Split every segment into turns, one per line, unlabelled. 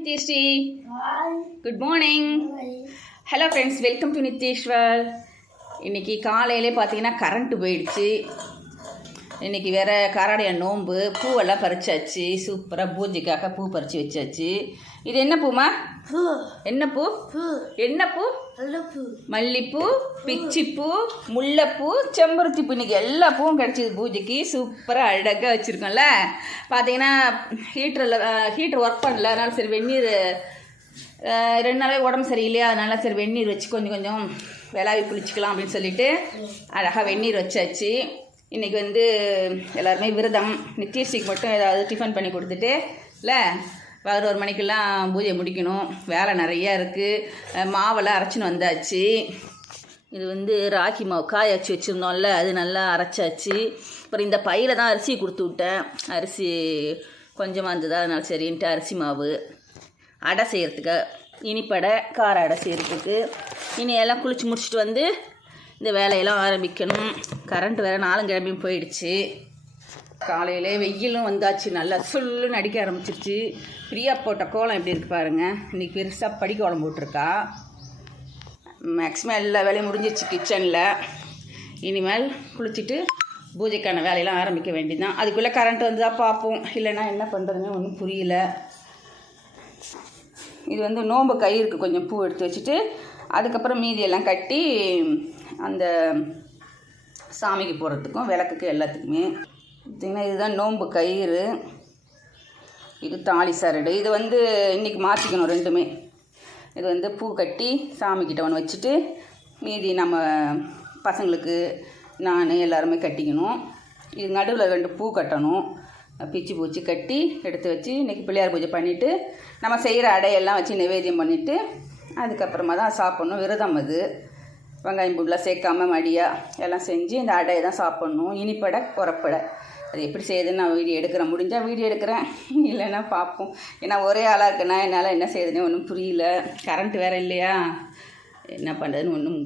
Nithyasri. Good morning hello friends welcome to Nithyeswar இன்னைக்கு காலையிலே பார்த்தீங்கன்னா கரண்ட்டு போயிடுச்சு. இன்னைக்கு வேற காராடைய நோன்பு பூவெல்லாம் பறிச்சாச்சு. சூப்பராக பூஜைக்காக பூ பறித்து வச்சாச்சு. இது என்ன பூமா?
பூ.
என்ன பூ?
பூ.
என்ன பூ? மல்லிப்பூ பிச்சிப்பூ முல்லைப்பூ செம்பருத்தி பூ இன்னைக்கு எல்லா பூவும் கிடச்சிது பூஜைக்கு. சூப்பராக அழகாக வச்சுருக்கோம்ல. பார்த்தீங்கன்னா ஹீட்டரில் ஹீட்டர் ஒர்க் பண்ணல. அதனால சரி வெந்நீர் ரெண்டு நாளே உடம்பு சரியில்லையா? அதனால சரி வெந்நீர் வச்சு கொஞ்சம் கொஞ்சம் விளாவி குளிச்சுக்கலாம் அப்படின்னு சொல்லிட்டு அழகாக வெந்நீர் வச்சாச்சு. இன்றைக்கி வந்து எல்லாருமே விரதம். நித்யஸ்ரீக்கு மட்டும் ஏதாவது டிஃபன் பண்ணி கொடுத்துட்டு இல்லை பதினோரு மணிக்கெல்லாம் பூஜை முடிக்கணும். வேலை நிறையா இருக்குது மாவெல்லாம் அரைச்சின்னு வந்தாச்சு. இது வந்து ராகி மாவு காய வச்சு வச்சுருந்தோம்ல அது நல்லா அரைச்சாச்சு. அப்புறம் இந்த பையில தான் அரிசி கொடுத்து விட்டேன். அரிசி கொஞ்சமாக இருந்தது அதனால் சரின்ட்டு அரிசி மாவு. அடை செய்கிறதுக்கு இனிப்படை கார அடை செய்கிறதுக்கு இனி எல்லாம் குளிச்சு முடிச்சுட்டு வந்து இந்த வேலையெல்லாம் ஆரம்பிக்கணும். கரண்ட் வேறு நாலங்கிழமையும் போயிடுச்சு. காலையிலே வெயிலும் வந்தாச்சு. நல்லா சுல்லுன்னு அடிக்க ஆரம்பிச்சிருச்சு. பிரியா போட்ட கோலம் எப்படி இருக்கு பாருங்க. இன்றைக்கி பெருசாக படி கோலம் போட்டிருக்கா. மேக்ஸிமம் எல்லா வேலையும் முடிஞ்சிச்சு கிச்சனில் இனிமேல் குளிச்சுட்டு பூஜைக்கான வேலையெல்லாம் ஆரம்பிக்க வேண்டியதுதான். அதுக்குள்ளே கரண்ட் வந்தால் பார்ப்போம். இல்லைன்னா என்ன பண்ணுறதுன்னு ஒன்றும் புரியல. இது வந்து நோம்பு கயிறுக்கு கொஞ்சம் பூ எடுத்து வச்சுட்டு அதுக்கப்புறம் மீதியெல்லாம் கட்டி அந்த சாமிக்கு போகிறதுக்கும் விளக்குக்கு எல்லாத்துக்குமே. பார்த்திங்கன்னா இதுதான் நோம்பு கயிறு. இது தாலி சரடு. இது வந்து இன்றைக்கி மாற்றிக்கணும் ரெண்டுமே. இது வந்து பூ கட்டி சாமிக்கிட்ட ஒன்று வச்சுட்டு மீதி நம்ம பசங்களுக்கு நான் எல்லாருமே கட்டிக்கணும். இது நடுவில் ரெண்டு பூ கட்டணும். பிச்சு பூச்சி கட்டி எடுத்து வச்சு இன்றைக்கி பிள்ளையார் பூஜை பண்ணிவிட்டு நம்ம செய்கிற அடையெல்லாம் வச்சு நிவேதியம் பண்ணிவிட்டு அதுக்கப்புறமா தான் சாப்பிட்ணும். விரதம் அது. வெங்காயம் பூண்டுலாம் சேர்க்காம மடியாக எல்லாம் செஞ்சு இந்த அடையை தான் சாப்பிட்ணும். இனிப்படை புறப்படை அது எப்படி செய்யுதுன்னு நான் வீடியோ எடுக்கிறேன். முடிஞ்சால் வீடியோ எடுக்கிறேன். இல்லைன்னா பார்ப்போம். ஏன்னா ஒரே ஆளாக இருக்குன்னா என்னால் என்ன செய்யுதுன்னு ஒன்றும் புரியல. கரண்ட் வேறு இல்லையா? என்ன பண்ணுறதுன்னு ஒன்றும்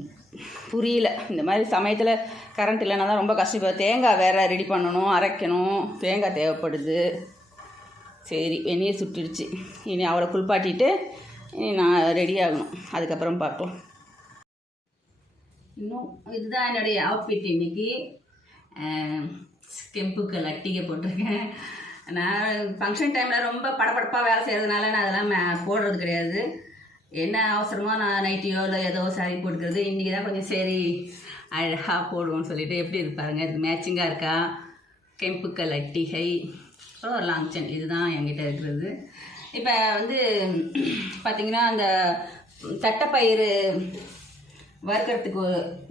புரியல. இந்த மாதிரி சமயத்தில் கரண்ட் இல்லைனா தான் ரொம்ப கஷ்டப்படும் தேங்காய் வேறு ரெடி பண்ணணும் அரைக்கணும். தேங்காய் தேவைப்படுது. சரி வெந்நீர் சுட்டுடுச்சு. இனி அவளை குளிப்பாட்டிட்டு இனி நான் ரெடி ஆகணும். அதுக்கப்புறம் பார்க்கலாம் இன்னும் இதுதான் என்னுடைய அவுட்ஃபிட் இன்னைக்கு. கெம்புக்கள் அட்டிகை போட்டிருக்கேன். நான் ஃபங்க்ஷன் டைமில் ரொம்ப படபடப்பாக வேலை செய்கிறதுனால நான் அதெல்லாம் போடுறது கிடையாது. என்ன அவசரமோ நான் நைட்டியோ இல்லை ஏதோ சாரி போட்டுக்கிறது. இன்றைக்கி தான் கொஞ்சம் சரி அழகாக போடுவோம்னு சொல்லிட்டு எப்படி இருப்பாருங்க இது மேட்சிங்காக இருக்கா? கெம்புக்கள் அட்டிகை அப்புறம் ஒரு லாங்சன் இதுதான் என்கிட்ட இருக்கிறது. இப்போ வந்து பார்த்திங்கன்னா அந்த தட்டைப்பயிறு வறுக்கிறதுக்கு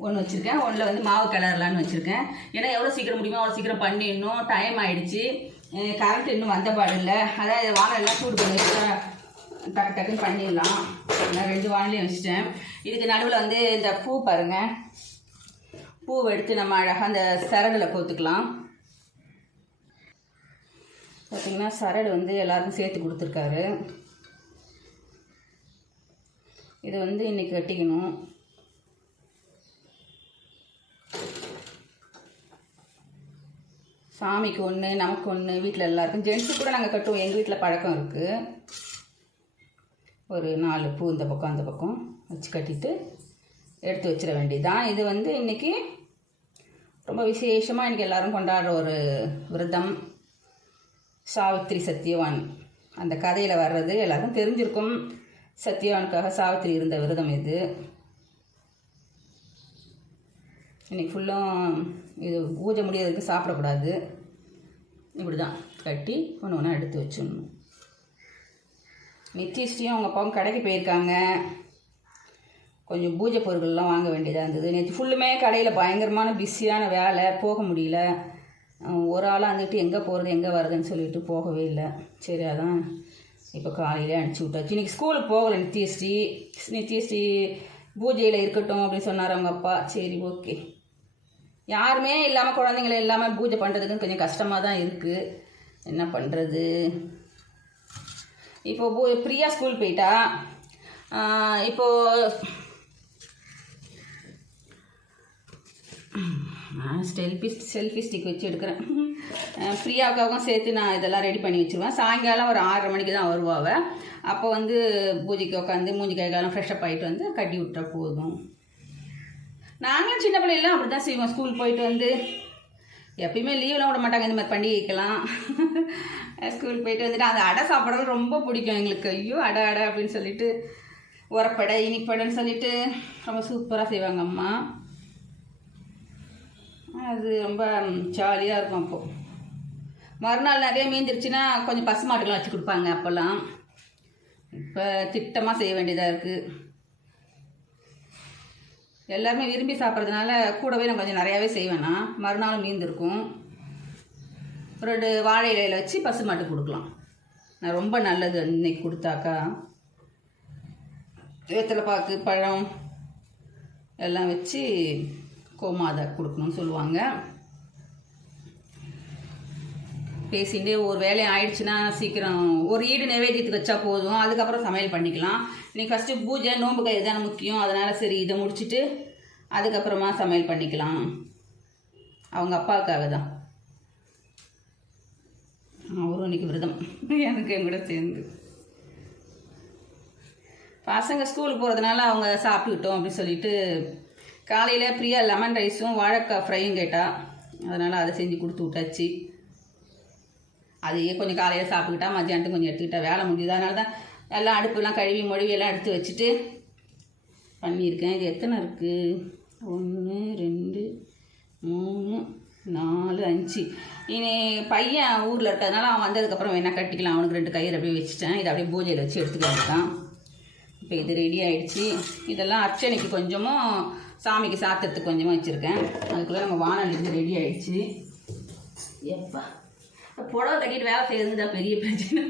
ஒன்று வச்சுருக்கேன். ஒன்றில் வந்து மாவு கிளறலான்னு வச்சுருக்கேன். ஏன்னா எவ்வளோ சீக்கிரம் முடியுமோ அவ்வளோ சீக்கிரம் பண்ணிடணும். டைம் ஆகிடுச்சு கரண்ட் இன்னும் வந்த பாடு இல்லை. அதான் இதை வானெல்லாம் சூடு பண்ணி வச்சுட்டா டக்கு டக்குன்னு பண்ணிடலாம். நான் ரெண்டு வானிலையும் வச்சுட்டேன். இதுக்கு நடுவில் வந்து இந்த பூ பாருங்கள் பூவை எடுத்து நம்ம அழகாக அந்த சரடில் கோத்துக்கலாம் பார்த்திங்கன்னா சரடு வந்து எல்லாருக்கும் சேர்த்து கொடுத்துருக்காரு. இது வந்து இன்றைக்கி கட்டிக்கணும் சாமிக்கு ஒன்று நமக்கு ஒன்று வீட்டில் எல்லாருக்கும். ஜென்ஸுக்கு கூட நாங்கள் கட்டுவோம். எங்கள் வீட்டில் பழக்கம் இருக்குது ஒரு நாலு பூ இந்த பக்கம் அந்த பக்கம் வச்சு கட்டிட்டு எடுத்து வச்சிட வேண்டியதுதான் இது வந்து இன்றைக்கி ரொம்ப விசேஷமாக இன்றைக்கி எல்லோரும் கொண்டாடுற ஒரு விரதம். சாவித்திரி சத்யவான். அந்த கதையில் வர்றது எல்லாருக்கும் தெரிஞ்சிருக்கும். சத்யவானுக்காக சாவித்திரி இருந்த விரதம் இது. இன்னைக்கு ஃபுல்லும் இது பூஜை முடியறதுக்கு சாப்பிடக்கூடாது. இப்படி தான் கட்டி ஒன்று ஒன்றா எடுத்து வச்சிடணும். நித்தியஸ்ரீயும் அவங்க அப்பாவும் கடைக்கு போயிருக்காங்க. கொஞ்சம் பூஜை பொருட்கள்லாம் வாங்க வேண்டியதாக இருந்தது. நேற்று ஃபுல்லுமே கடையில் பயங்கரமான பிஸியான வேலை. போக முடியல. ஒரு ஆளாக வந்துட்டு எங்கே போகிறது எங்கே வருதுன்னு சொல்லிட்டு போகவே இல்லை. சரி அதான் இப்போ காலையில் அனுப்பிச்சி விட்டாச்சு. இன்றைக்கி ஸ்கூலுக்கு போகலை நித்யஸ்ரீ நித்யஸ்ரீ பூஜையில் இருக்கட்டும் அப்படின்னு சொன்னார் அவங்க அப்பா. சரி ஓகே யாருமே இல்லாமல் குழந்தைங்கள இல்லாமல் பூஜை பண்ணுறதுக்குன்னு கொஞ்சம் கஷ்டமாக தான் இருக்குது என்ன பண்ணுறது இப்போது பூ பிரியா ஸ்கூல் போயிட்டா? இப்போது நான் செல்ஃபி செல்ஃபி ஸ்டிக் வச்சு எடுக்கிறேன். பிரியாவுக்காகவும் சேர்த்து நான் இதெல்லாம் ரெடி பண்ணி வச்சுருவேன். சாயங்காலம் ஒரு ஆறரை மணிக்கு தான் வருவாவ அப்போ வந்து பூஜைக்கு உட்காந்து மூஞ்சி கை காலம் ஃப்ரெஷ்அப் ஆகிட்டு வந்து கட்டி விட்டா போதும். நாங்களும் சின்ன பிள்ளைலாம் அப்படி தான் செய்வோம். ஸ்கூல் போயிட்டு வந்து எப்பயுமே லீவ்லாம் விட மாட்டாங்க. இந்த மாதிரி பண்டிகைக்கெல்லாம். ஸ்கூல் போயிட்டு வந்துட்டு அந்த அடை சாப்பிட்றது ரொம்ப பிடிக்கும் எங்களுக்கு. ஐயோ அடை அடை அப்படின்னு சொல்லிட்டு உரப்படை இனிப்படைன்னு சொல்லிட்டு ரொம்ப சூப்பராக செய்வாங்க அம்மா. அது ரொம்ப ஜாலியாக இருக்கும் அப்போது மறுநாள் நிறைய மீந்துருச்சுன்னா கொஞ்சம் பசுமாட்டுக்கெலாம் வச்சு கொடுப்பாங்க அப்போல்லாம். இப்போ திட்டமாக செய்ய வேண்டியதாக இருக்குது எல்லாருமே விரும்பி சாப்பிட்றதுனால கூடவே நான் கொஞ்சம் நிறையாவே செய்வேன்னா மறுநாள் மீந்திருக்கும். ரெண்டு வாழை இலையில் வச்சு பசுமாட்டு கொடுக்கலாம். நான் ரொம்ப நல்லது இன்னைக்கு கொடுத்தாக்கா. வேத்தலை பாக்கு பழம் எல்லாம் வச்சு கோமாதை கொடுக்கணும்னு சொல்லுவாங்க. பேசிகிட்டே ஒரு வேலை ஆயிடுச்சுன்னா சீக்கிரம் ஒரு ஈடு நைவேத்தியத்துக்கு வச்சா போதும். அதுக்கப்புறம் சமையல் பண்ணிக்கலாம். இன்னைக்கு ஃபஸ்ட்டு பூஜை நோன்பு கை தானே முக்கியம்? அதனால் சரி இதை முடிச்சுட்டு அதுக்கப்புறமா சமையல் பண்ணிக்கலாம். அவங்க அப்பாவுக்காக தான். அவரும் இன்றைக்கி விரதம். எனக்கு என் கூட சேர்ந்து. பசங்க ஸ்கூலுக்கு போகிறதுனால அவங்க சாப்பிட்டுக்கிட்டோம் அப்படின்னு சொல்லிட்டு காலையில் பிரியா லெமன் ரைஸும் வாழைக்காய் ஃப்ரையும் கேட்டால் அதனால் அதை செஞ்சு கொடுத்து விட்டாச்சு. அதையே கொஞ்சம் காலையில் சாப்பிட்டுக்கிட்டா மத்தியானத்துக்கு கொஞ்சம் எடுத்துக்கிட்டா வேலை முடியுது அதனால தான் எல்லாம் அடுப்பெல்லாம் கழுவி மொழிவி எல்லாம் எடுத்து வச்சுட்டு பண்ணியிருக்கேன். இது எத்தனை இருக்குது ஒன்று ரெண்டு மூணு நாலு அஞ்சு. இனி பையன் ஊரில் இருக்கிறதுனால அவன் வந்ததுக்கப்புறம் வேணால் கட்டிக்கலாம். அவனுக்கு ரெண்டு கயிறு அப்படியே வச்சுட்டேன். இதை அப்படியே பூஜையில் வச்சு எடுத்துக்க இருக்கான் இப்போ இது ரெடி ஆகிடுச்சு இதெல்லாம் அர்ச்சனைக்கு கொஞ்சமும் சாமிக்கு சாத்துறதுக்கு கொஞ்சமாக வச்சுருக்கேன். அதுக்குள்ளே நம்ம வானல் இது ரெடி ஆகிடுச்சு எப்பா. புடவை கட்டிட்டு வேலை செய்யறது தான் பெரிய பிரச்சனை.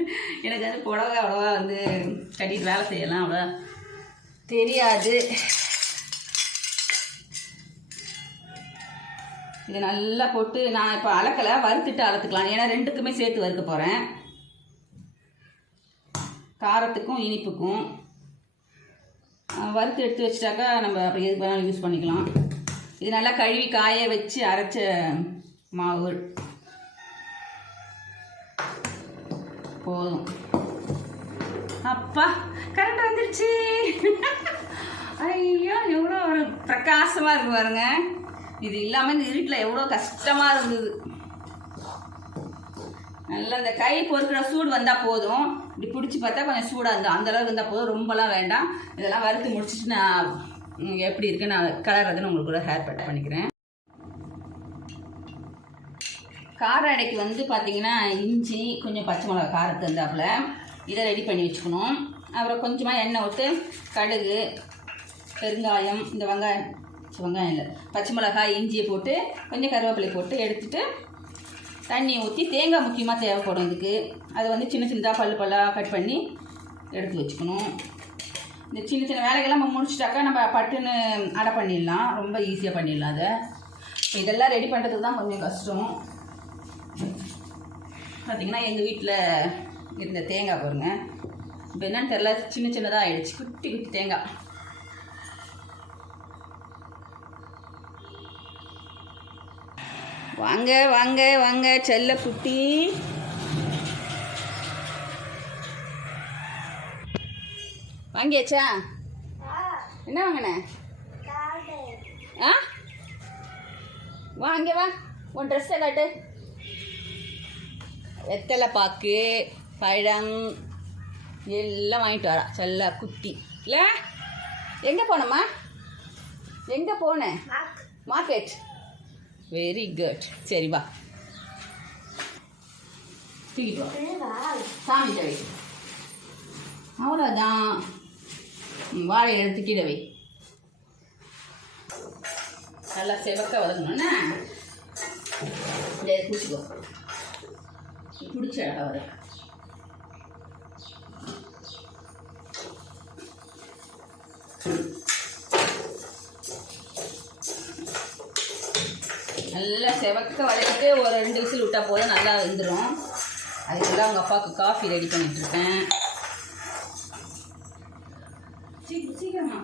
எனக்கு வந்து புடவை அவ்வளோவா வந்து கட்டிட்டு வேலை செய்யலாம் அவ்வளோ தெரியாது. இது நல்லா போட்டு நான் இப்போ அலக்கலை வறுத்துட்டு அலத்துக்கலாம் ஏன்னா ரெண்டுக்குமே சேர்த்து வறுக்க போகிறேன் காரத்துக்கும் இனிப்புக்கும். வறுத்து எடுத்து வச்சிட்டாக்கா நம்ம அப்புறம் எதுக்கு வேணாலும் யூஸ் பண்ணிக்கலாம். இது நல்லா கழுவி காய வச்சு அரைச்ச மாவு. போதும். அப்பா கரண்ட் வந்துடுச்சு ஐயோ எவ்வளோ ஒரு பிரகாசமாக இருக்கு பாருங்க. இது இல்லாமல் இந்த இருட்டில் எவ்வளோ கஷ்டமாக இருந்தது. நல்லா இந்த கை பொறுக்கிற சூடு வந்தால் போதும். இப்படி பிடிச்சி பார்த்தா கொஞ்சம் சூடாக இருந்தோம் அந்த அளவுக்கு இருந்தால் போதும். ரொம்பலாம் வேண்டாம். இதெல்லாம் வறுத்து முடிச்சிட்டு நான் எப்படி இருக்குன்னு நான் கலர்றதுன்னு உங்களுக்கு கூட ஹேர் கட் பண்ணிக்கிறேன். கார அடைக்கு வந்து பார்த்தீங்கன்னா இஞ்சி கொஞ்சம் பச்சை மிளகா காரத்து இருந்தாப்புல இதை ரெடி பண்ணி வச்சுக்கணும். அப்புறம் கொஞ்சமாக எண்ணெய் விட்டு கடுகு பெருங்காயம் இந்த வெங்காயம் வெங்காயம் இல்லை. பச்சை மிளகாய் இஞ்சியை போட்டு கொஞ்சம் கருவேப்பிலை போட்டு எடுத்துட்டு தண்ணி ஊற்றி தேங்காய் முக்கியமாக தேவைப்படும் இதுக்கு. அதை வந்து சின்ன சின்னதாக பல்லு பல்லாக கட் பண்ணி எடுத்து வச்சுக்கணும். இந்த சின்ன சின்ன வேலைகள்லாம் நம்ம முடிச்சிட்டாக்கா நம்ம பட்டுன்னு அடை பண்ணிடலாம். ரொம்ப ஈஸியாக பண்ணிடலாம் அதை. இதெல்லாம் ரெடி பண்ணுறதுக்கு தான் கொஞ்சம் கஷ்டம். பார்த்தீங்கன்னா எங்கள் வீட்டில் இருந்த தேங்காய் பாருங்க. இப்போ என்னன்னு தெரில சின்ன சின்னதாக ஆயிடுச்சு. குட்டி குட்டி தேங்காய். வாங்க வாங்க வாங்க செல்ல குட்டி. வாங்கியாச்சா? என்ன வாங்கின? ஆ? வாங்க வா. உன் ட்ரெஸ்ஸை காட்டு வெத்தலை பாக்கு பழம் எல்லாம் வாங்கிட்டு வரா. செல்ல குட்டி. இல்லை எங்கே போனம்மா? எங்கே போனேன் மார்க்கெட் வெரி குட் சரி வா. தூக்கிட்டு வா. சாமி தவி அவ்வளோதான் வாழை எடுத்து கீழே வை. நல்லா செவக்க வதங்கணும்னா இந்த பிடிச்சிக்கோ பிடிச்ச இடம் வர நல்லா செவக்க வளைக்கிட்டு ஒரு ரெண்டு விசில் விட்டால் போதும் நல்லா வெந்துடும் அதுக்கெல்லாம் அவங்க அப்பாவுக்கு காஃபி ரெடி பண்ணிட்டுருக்கேன் சீக்கிரமா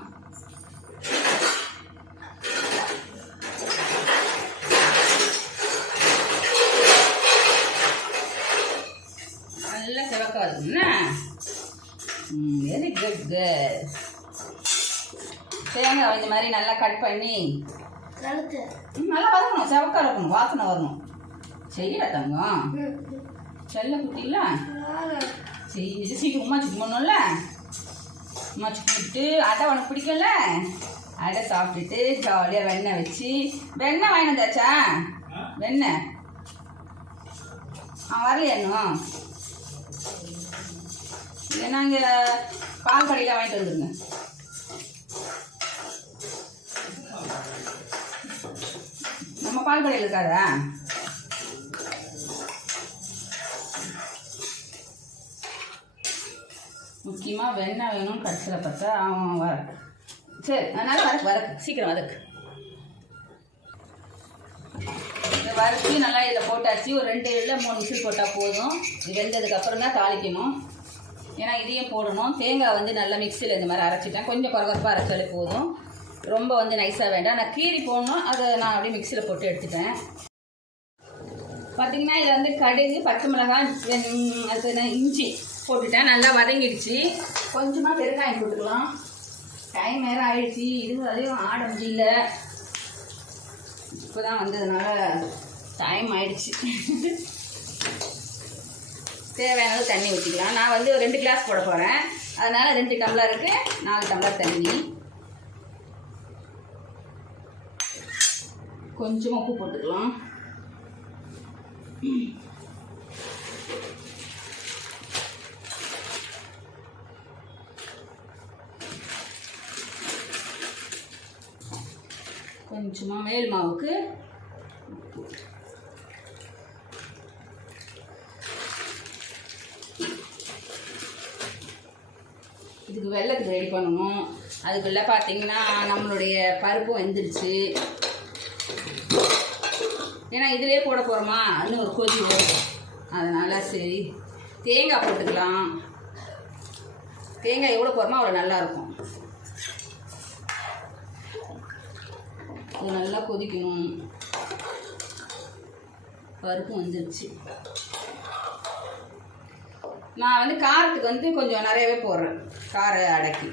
வெரி குட் கேர்ள் தேங்காய் இந்த மாதிரி நல்லா கட் பண்ணி. நல்லா வதக்கணும் செவக்கா இருக்கணும் வாசனை வரணும். செய்யல தங்கம். செல்ல குட்டில? செஞ்சு சீக்கிரம் உமாச்சுக்கு பண்ணணும்ல உமாச்சுக்கு விட்டு அடை உனக்கு பிடிக்கும்ல? அடை சாப்பிட்டுட்டு ஜாலியாக வெண்ணெய் வச்சு. வெண்ணெய் வாங்கி வந்தாச்சா? வெண்ணெய். ஆ வரலையா இன்னும்? நாங்கள் பால் கடையில் வாங்கிட்டு வந்துருங்க. நம்ம பால் கடையில் இருக்காதா? முக்கியமாக வெண்ணெய் வேணும்னு கடைசியில் பார்த்தா அவன் வர சரி அதனால் வரக்கு வரக்கு. சீக்கிரம் வரக்கு. இதை வறுத்து நல்லா இதில் போட்டாச்சு. ஒரு ரெண்டு இல்லை மூணு விசில் போட்டால் போதும். வெந்ததுக்கப்புறம் தான் தாளிக்கணும். ஏன்னா இதையும் போடணும். தேங்காய் வந்து நல்லா மிக்சியில் இந்த மாதிரி அரைச்சிட்டேன். கொஞ்சம் குறகுறப்பாக அரைச்சாலே போதும். ரொம்ப வந்து நைஸாக வேண்டாம். நான் கீரி போடணும். அதை நான் அப்படியே மிக்சியில் போட்டு எடுத்துட்டேன் பார்த்தீங்கன்னா இதில் வந்து கடுகு பச்சை மிளகாய் அது இஞ்சி போட்டுட்டேன். நல்லா வதங்கிடுச்சு. கொஞ்சமாக பெருங்காயம் போட்டுக்கலாம். டைம் நேரம் ஆகிடுச்சு இதுவரையும் ஆட முடியல. இப்போ தான் வந்ததுனால டைம் ஆயிடுச்சு. தேவையானது தண்ணி ஊற்றிக்கலாம் நான் வந்து ஒரு ரெண்டு கிளாஸ் போட போகிறேன் அதனால் ரெண்டு டம்ளருக்கு நாலு டம்ளர் தண்ணி. கொஞ்சமாக உப்பு போட்டுக்கலாம். கொஞ்சமாக மேல் மாவுக்கு இதுக்கு வெள்ளத்துக்கு ரெடி பண்ணணும். அதுக்குள்ளே பார்த்தீங்கன்னா நம்மளுடைய பருப்பு வெந்துடுச்சு ஏன்னா இதிலே போட போகிறோமா இன்னும் ஒரு கொதி வரும். அதனால் சரி தேங்காய் போட்டுக்கலாம். தேங்காய் எவ்வளோ போடுறோமோ அவ்வளோ நல்லாயிருக்கும் இது நல்லா கொதிக்கணும். பருப்பு வந்துருச்சு. நான் வந்து காரத்துக்கு வந்து கொஞ்சம் நிறையவே போடுறேன். கார அடக்கி.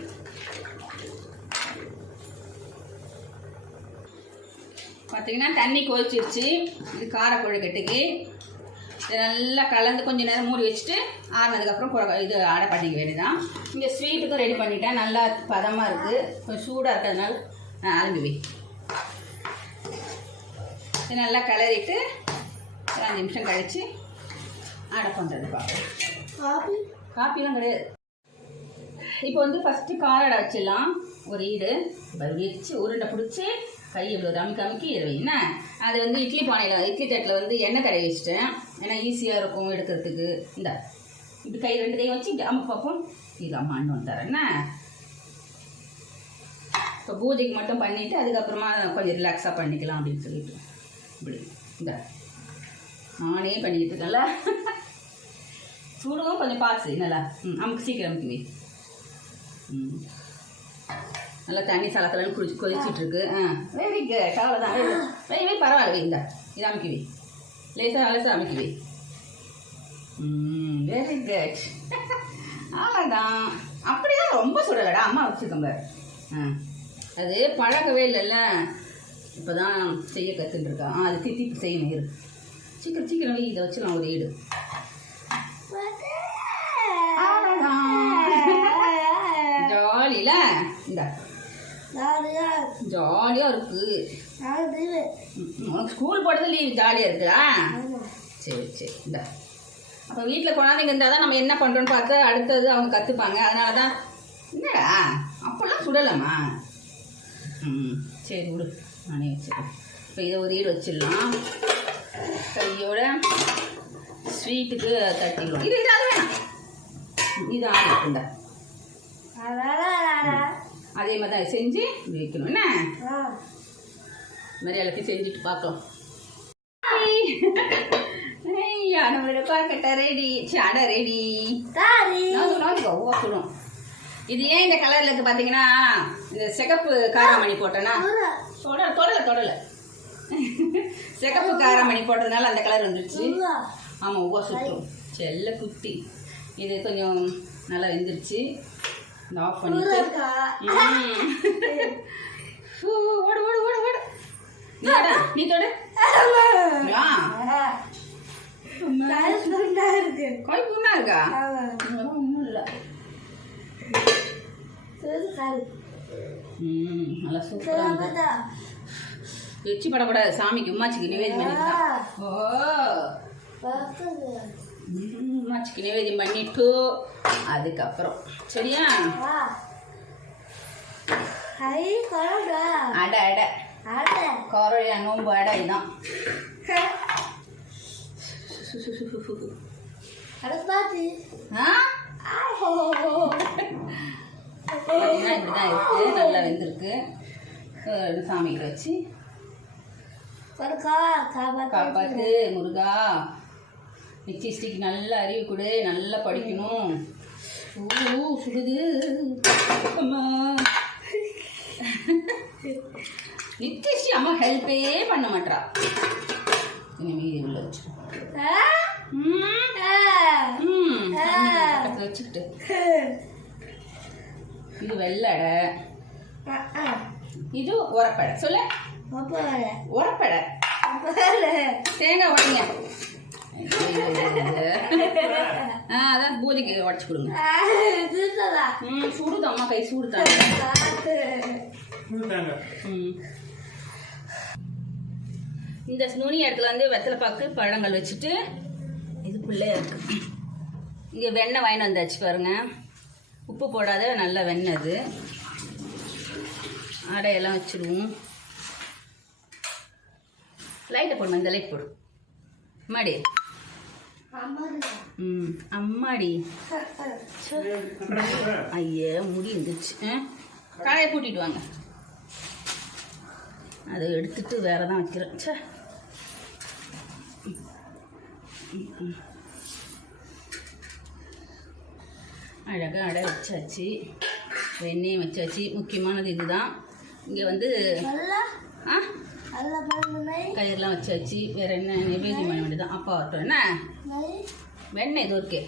பார்த்தீங்கன்னா தண்ணி கொதிச்சிருச்சு. இது கார கொழுக்கட்டுக்கு. இதை நல்லா கலந்து கொஞ்சம் நேரம் மூடி வச்சுட்டு ஆறுனதுக்கப்புறம் கொழ- இது அடை பண்ணிக்க வேண்டியதான் இங்கே ஸ்வீட்டுக்கும் ரெடி பண்ணிட்டேன். நல்லா பதமாக இருக்குது கொஞ்சம் சூடாக இருக்கிறதுனால நான் ஆரம்பி இது நல்லா கிளறிட்டு ஒரு அஞ்சு நிமிஷம் கழித்து அடை பண்ணுறது பார்ப்போம்
காபி?
காப்பிலாம் கிடையாது. இப்போ வந்து ஃபஸ்ட்டு காரடை வச்சிடலாம். ஒரு ஈடு. வச்சு உருண்டை பிடிச்சி கை இவ்வளோ அமுக்கி அமுக்கி என்ன? அது வந்து இட்லி பானையில் இட்லி தட்டில் வந்து எண்ணெய் கடை வச்சிட்டேன். ஏன்னா ஈஸியாக இருக்கும் எடுக்கிறதுக்கு. இந்த இப்படி கை ரெண்டு கையும் வச்சு இப்படி அமுக்கு பார்ப்போம் இது அம்மா அண்ணன் தரேன் என்ன? இப்போ பூஜைக்கு மட்டும் பண்ணிவிட்டு அதுக்கப்புறமா கொஞ்சம் ரிலாக்ஸாக பண்ணிக்கலாம் அப்படின்னு சொல்லிட்டு. இப்படி இந்த நானே பண்ணிக்கிட்டு இருக்கேன்ல. சூடும் கொஞ்சம் பார்த்து நல்லா ம் அமுக்கு சீக்கிரம் அமுக்கி ம். நல்லா தண்ணி சலக்கலன்னு குடிச்சு கொதிச்சிட்டு ஆ வெரி குட் அவ்வளோதான் வெரி வெரி பரவாயில்ல இந்த இது அமைக்குவி லேசாக லேசாக அமைக்குவி ம் வெரி குட் அவ்வளோதான் அப்படியே ரொம்ப சுடலடா அம்மா வச்சுக்கோங்க ஆ அது பழகவே இல்லைல்ல. இப்போ தான் செய்ய கற்றுட்டு ஆ அது தித்தி செய்யணும் இரு. சீக்கிரம் சீக்கிரம் இதை இதை நான் ஒரு ஈடு ஜாலியில இந்த. ஜாலியாக இருக்கு. உனக்கு ஸ்கூல் போடுறது லீவ் ஜாலியாக இருக்குதா? சரி சரி. இந்த. அப்போ வீட்டில் குழந்தைங்க இருந்தால் தான் நம்ம என்ன பண்ணுறோன்னு பார்த்து அடுத்தது அவங்க கற்றுப்பாங்க அதனால தான் என்னடா? அப்போல்லாம் சுடலாமா ம் சரி விடு. நானே வச்சுக்கிறேன் இப்போ இதை ஒரு ஈடு வச்சிடலாம். கையோட. ஸ்வீட்டுக்கு தட்டிடுவோம் இது இது அது வேணாம். இது ஆடி இருக்குண்டா அதே மாதிரி தான் செஞ்சு வைக்கணும் என்ன மாதிரி எல்லாத்தையும் செஞ்சுட்டு பார்க்கலாம் ஐயா நம்மளோட பாக்கெட்டை ரெடி அடை ரெடி சுடும் இது ஏன் இந்த கலரில் இருக்கு பார்த்தீங்கன்னா இந்த சிகப்பு காராமணி போட்டேன்னா தொடல தொடல தொடல சிகப்பு காராமணி போட்டதுனால அந்த கலர் வந்துருச்சு ஆமாம் ஒவ்வொரு சுற்றும் செல்ல குட்டி. இது கொஞ்சம் நல்லா வெந்துருச்சு. இந்த ஆஃப் பண்ணிட்டு. ஓடு ஓடு ஓடு ஓடு. நீ தொட, நீ தொடு. ஆ
கழுத்துண்டா இருக்கு.
கை புண்ணா இருக்கா? ஒன்றும் இல்லை. ம் நல்லா சூப்பராக எச்சி படக்கூடாது சாமிக்கு உமாச்சிக்கு நிவேதியம் பண்ணிருக்கா ஓ. உமாச்சிக்கு நிவேதியம் பண்ணிட்டு அதுக்கப்புறம். சரியா? அடை அடை கோரையா நோம்பு அடை இதான்
அடுத்து பாத்து.
ஆ? பார்த்தீங்கன்னா இப்படி தான் இருக்குது நல்லா வெந்திருக்கு. சாமிகிட்ட வச்சு.
காப்பாத்து
முருகா. நிச்சய நல்ல அறிவு கொடு நல்லா படிக்கணும். ஊ சுடுது. அம்மா. நித்யஸ்ரீ அம்மா ஹெல்ப்பே பண்ண மாட்டா இனிமே இது உள்ள வச்சு
ஆ?
ம்.
ஆ.
ம். பக்கத்துல வச்சுக்கிட்டு. இது வெள்ளடை இது உரப்படை. சொல்லு. உரப்படை. தேங்காய் உடைங்க. ஆ அதான் பூஜைக்கு உடச்சி கொடுங்க. ம் சுடுது அம்மா கை சூடுதாங்க. ம். இந்த நுனி இடத்துல வந்து வெத்தலை பாக்கு பழங்கள் வச்சுட்டு இது பிள்ளையா இருக்கு. இங்கே வெண்ணெய் வாங்கிட்டு வந்தாச்சு பாருங்க. உப்பு போடாத நல்ல வெண்ணெய் அது. அடையெல்லாம் வச்சுடுவோம் லைட்டை போடுமா இந்த லைட் போடு. அம்மாடி ம் அம்மாடி. ஐயா முடி இருந்துச்சு ஆ? காயை கூட்டிட்டு வாங்க. அதை எடுத்துட்டு வேற தான் வைக்கிறேன். ச்சே. அழகாக அடை வச்சாச்சு. வெண்ணெயும் வச்சாச்சு. முக்கியமானது இதுதான். இங்கே வந்து ஆ? கயிறுலாம் வச்சு வச்சு வேற என்ன நிவேதியம் பண்ண வேண்டியதான் அப்பா வரட்டும். என்ன? வெண்ணெய் இது இருக்கு.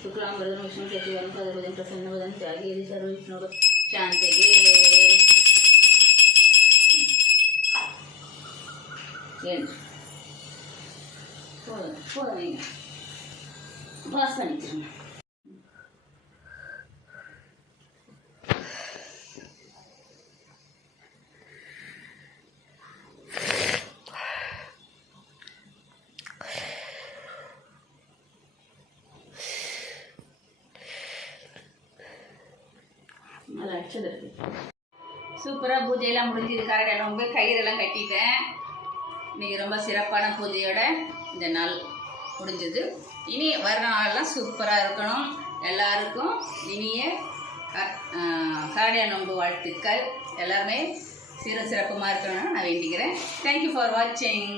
ಶುಕ್ಲಾಂ
ವರದನ ವಿಷ್ಣು ಚತುರ್ವರ್ಣ ಪದಪದ ಪ್ರಸನ್ನ ವದನ ತ್ಯಾಗಿ ಸರ್ವ ವಿಷ್ಣು ಶಾಂತಿಗೆ ஏன்? போதும் போதும் வைங்க. பாஸ் பண்ணிக்கிறேங்க. நல்லா அடிச்சது இருக்கு சூப்பராக பூஜையெல்லாம் முடிஞ்சது கரடெல்லாம் ரொம்ப கயிறெல்லாம் கட்டிட்டேன். இன்றைக்கி ரொம்ப சிறப்பான பூஜையோட இந்த நாள் முடிஞ்சது. இனி வர நாள்லாம் சூப்பராக இருக்கணும். எல்லாருக்கும் இனிய கரடியா நோன்பு வாழ்த்துக்கள். எல்லாருமே சிறு சிறப்புமாக இருக்கணும்னு நான் வேண்டிக்கிறேன். தேங்க்யூ ஃபார் வாட்சிங்